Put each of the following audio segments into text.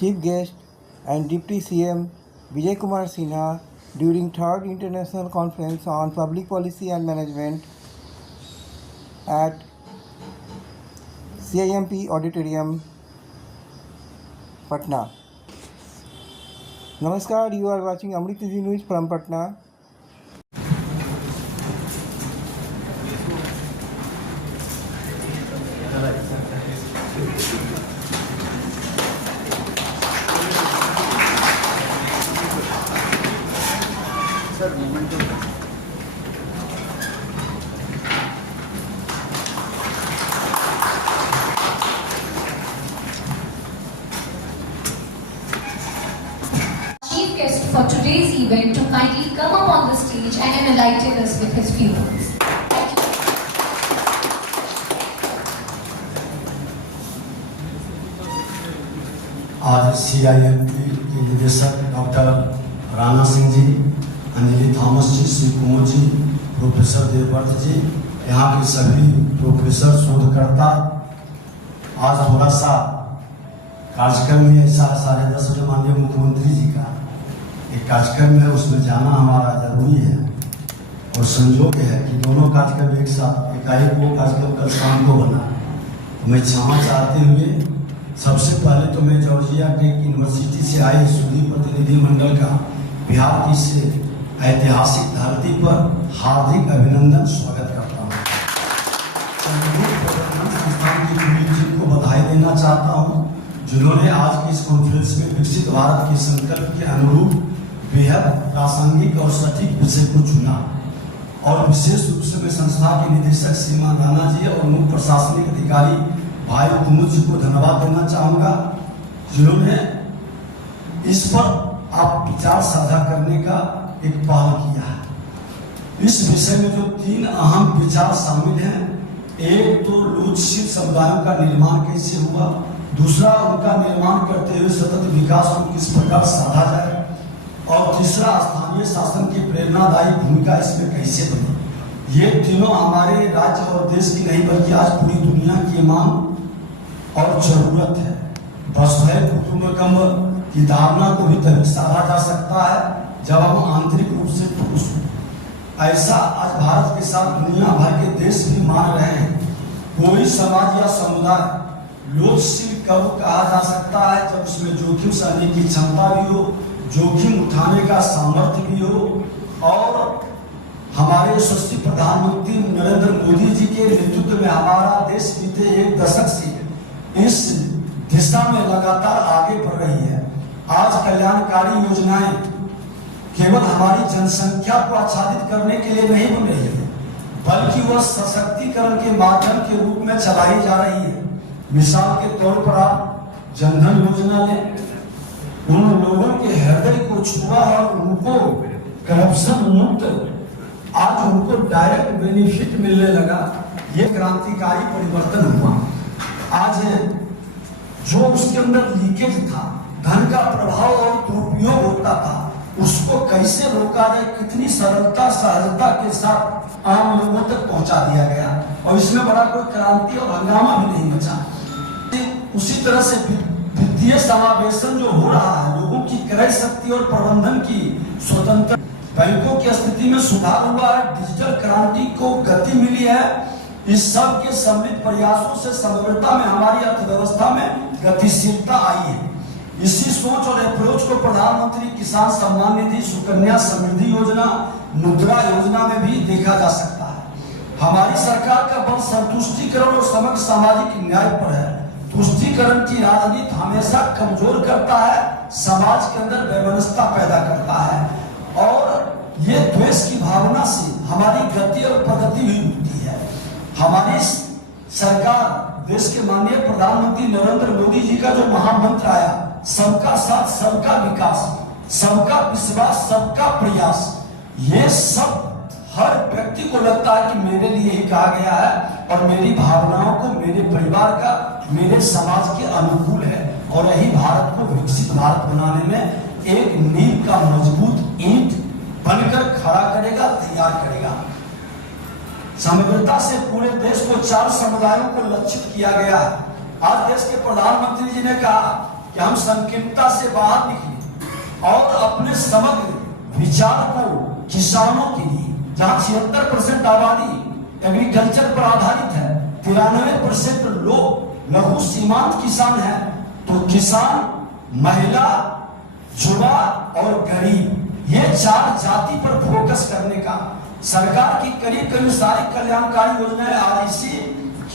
Chief guest and Deputy CM Vijay Kumar Sinha during 3rd International Conference on Public Policy and Management at CIMP Auditorium, Patna. Namaskar, you are watching Amrit News from Patna. Chief guest for today's event to kindly come up on the stage and enlighten us with his few words. Thank you. आज CIMP के निदेशक doctor Rana Singh ji, Anjali Thomas जी, Shri Kumar ji, professor Devvrat जी, यहाँ के सभी professor शोधकर्ता, आज थोड़ा सा कार्यक्रम में ऐसा 10:30 बजे माननीय मुख्यमंत्री जी का एक कार्यक्रम है, उसमें जाना हमारा जरूरी है और संयोग है कि दोनों कार्यक्रम एक साथ एकाएक वो कार्यक्रम कल शाम को बना। तो मैं क्षमा चाहते हुए सबसे पहले तो मैं जॉर्जिया टेक यूनिवर्सिटी से आए सुदीप प्रतिनिधिमंडल का बिहार की से ऐतिहासिक धरती पर हार्दिक अभिनंदन स्वागत करता हूँ। संस्थान की पूरी टीम को बधाई देना चाहता हूँ जिन्होंने आज की इस कॉन्फ्रेंस में विकसित भारत के संकल्प के अनुरूप बेहद प्रासंगिक और सटीक विषय को चुना और विशेष रूप से मैं संस्था के निदेशक श्रीमान राणा जी और मुख्य प्रशासनिक अधिकारी भाई कुमुद जी को धन्यवाद देना चाहूँगा जिन्होंने इस पर आप विचार साझा करने का एक पहल किया है। इस विषय में जो 3 अहम विचार शामिल हैं, एक तो लोकशिल समुदायों का निर्माण कैसे हुआ, दूसरा उनका निर्माण करते हुए सतत विकास को किस प्रकार साधा जाए और तीसरा स्थानीय शासन की प्रेरणादायी भूमिका इसमें कैसे बने। ये तीनों हमारे राज्य और देश की नहीं बल्कि आज पूरी दुनिया की मांग और जरूरत है। वसुधैव कुटुंबकम की धारणा को भी तभी साधा जा सकता है जब हम आंतरिक रूप से पुरुष हों। ऐसा आज भारत के साथ दुनिया भर के देश भी मान रहे हैं। कोई समाज या समुदाय लोकशील कब कहा जा सकता है जब उसमें जोखिम सहने की क्षमता भी हो, जोखिम उठाने का सामर्थ्य भी हो और हमारे यशस्वी प्रधानमंत्री नरेंद्र मोदी जी के नेतृत्व में हमारा देश बीते 1 दशक से इस दिशा में लगातार आगे बढ़ रही है। आज कल्याणकारी योजनाएं केवल हमारी जनसंख्या को आच्छादित करने के लिए नहीं बन रही है बल्कि वह सशक्तिकरण के माध्यम के रूप में चलाई जा रही है। मिसाल के तौर पर आप जनधन योजना लें, उन लोगों के हृदय को छुआ और उनको करप्शन मुक्त आज उनको डायरेक्ट बेनिफिट मिलने लगा। ये क्रांतिकारी परिवर्तन हुआ। आज जो उसके अंदर लीकेज था, धन का प्रभाव और दुरुपयोग होता था, उसको कैसे रोका जाए, कितनी सरलता सहजता के साथ आम लोगों तक पहुंचा दिया गया और इसमें बड़ा कोई क्रांति और हंगामा भी नहीं बचा। उसी तरह से वित्तीय समावेशन जो हो रहा है, लोगों की क्रय शक्ति और प्रबंधन की स्वतंत्रता, बैंकों की स्थिति में सुधार हुआ है, डिजिटल क्रांति को गति मिली है। इस सब के सम्मिलित प्रयासों से समग्रता में हमारी अर्थव्यवस्था में गतिशीलता आई है। इसी सोच और अप्रोच को प्रधानमंत्री किसान सम्मान निधि, सुकन्या समृद्धि योजना, मुद्रा योजना में भी देखा जा सकता है। हमारी सरकार का बल संतुष्टिकरण और समग्र सामाजिक न्याय पर है। तुष्टिकरण की राजनीति हमेशा कमजोर करता है, समाज के अंदर वैमनस्यता पैदा करता है और ये द्वेष की भावना से हमारी गति और प्रगति भी रुकती है। हमारी सरकार, देश के माननीय प्रधानमंत्री नरेंद्र मोदी जी का जो महामंत्र आया, सबका साथ सबका विकास, सबका विश्वास, सबका प्रयास, ये सब हर व्यक्ति को लगता है कि मेरे लिए ही कहा गया है और मेरी भावनाओं को, मेरे परिवार का, मेरे समाज के अनुकूल है और यही भारत को विकसित भारत बनाने में एक नींव का मजबूत ईंट बनकर खड़ा करेगा, तैयार करेगा। समग्रता से पूरे देश को 4 समुदायों को लक्षित किया गया है। आज देश के प्रधानमंत्री जी ने कहा कि हम संकीर्णता से बाहर निकले और अपने समग्र विचार को किसानों के लिए, जहां 76% आबादी एग्रीकल्चर पर आधारित है, 93% लोग लघु सीमांत किसान हैं, तो किसान, महिला, युवा और गरीब, ये 4 जाति पर फोकस करने का सरकार की करीब सारी कल्याणकारी योजनाएं आज इसी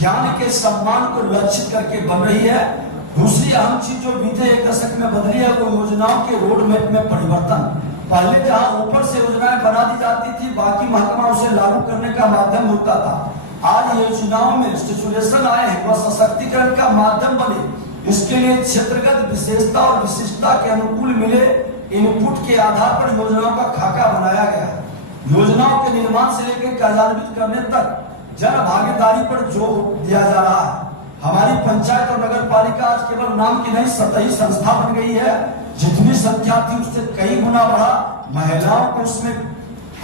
ज्ञान के सम्मान को लक्षित करके बन रही है। दूसरी अहम चीज जो बीते 1 दशक में बदली है, वो योजनाओं के रोड मैप में परिवर्तन। पहले जहां ऊपर से योजनाएं बना दी जाती थी, बाकी महकमा उसे लागू करने का माध्यम होता था। आज योजनाओं में स्टिचुलेशन आए हैं, वह सशक्तिकरण का माध्यम बने। इसके लिए क्षेत्रगत विशेषता और विशिष्टता के अनुकूल मिले इनपुट के आधार पर योजनाओं का खाका बनाया गया। योजनाओं के निर्माण से लेकर कार्यान्वित करने तक जन भागीदारी पर जोर दिया जा रहा है। हमारी पंचायत और नगर पालिका आज केवल नाम की नहीं, सतही संस्था बन गई है। जितनी संख्या थी उससे कई गुना बढ़ा। महिलाओं को उसमें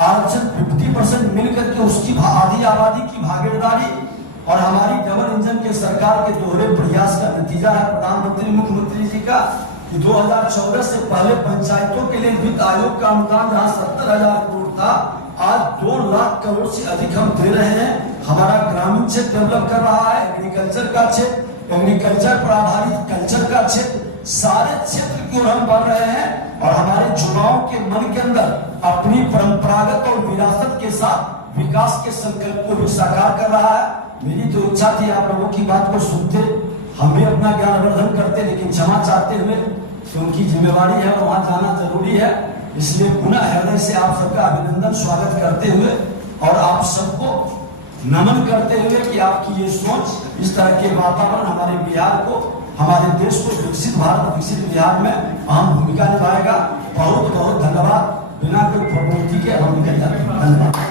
आरक्षण 50% मिलकर के उसकी आधी आबादी की भागीदारी और हमारी डबल इंजन के सरकार के दोहरे प्रयास का नतीजा है प्रधानमंत्री मुख्यमंत्री जी का कि 2014 से पहले पंचायतों के लिए वित्त आयोग का अनुदान जहां 70,000 करोड़ था, आज 2 लाख करोड़ से अधिक हम दे रहे हैं। हमारा ग्रामीण क्षेत्र डेवलप कर रहा है, एग्रीकल्चर का क्षेत्र, एग्रीकल्चर पर आधारित कल्चर का क्षेत्र, सारे क्षेत्र की ओर हम बढ़ रहे हैं और हमारे युवाओं के मन के अंदर अपनी परंपरागत और विरासत के साथ विकास के संकल्प को भी साकार कर रहा है। मेरी तो इच्छा थी आप लोगों की बात को सुनते, हम भी अपना ज्ञानवर्धन करते, लेकिन क्षमा चाहते हुए क्योंकि जिम्मेवारी है और वहां जाना जरूरी है, इसलिए पुनः हृदय से आप सबका अभिनंदन स्वागत करते हुए और आप सबको नमन करते हुए कि आपकी ये सोच, इस तरह के वातावरण हमारे बिहार को, हमारे देश को विकसित भारत, विकसित बिहार में अहम भूमिका निभाएगा। बहुत बहुत धन्यवाद। बिना कोई प्रवृत्ति के हम निकल जाते हैं। धन्यवाद।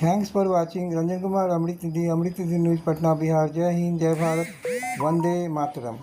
Thanks for watching. Ranjan Kumar, Amrit Nidhi News, Patna, Bihar. Jai Hind, Jai Bharat, Vande Mataram.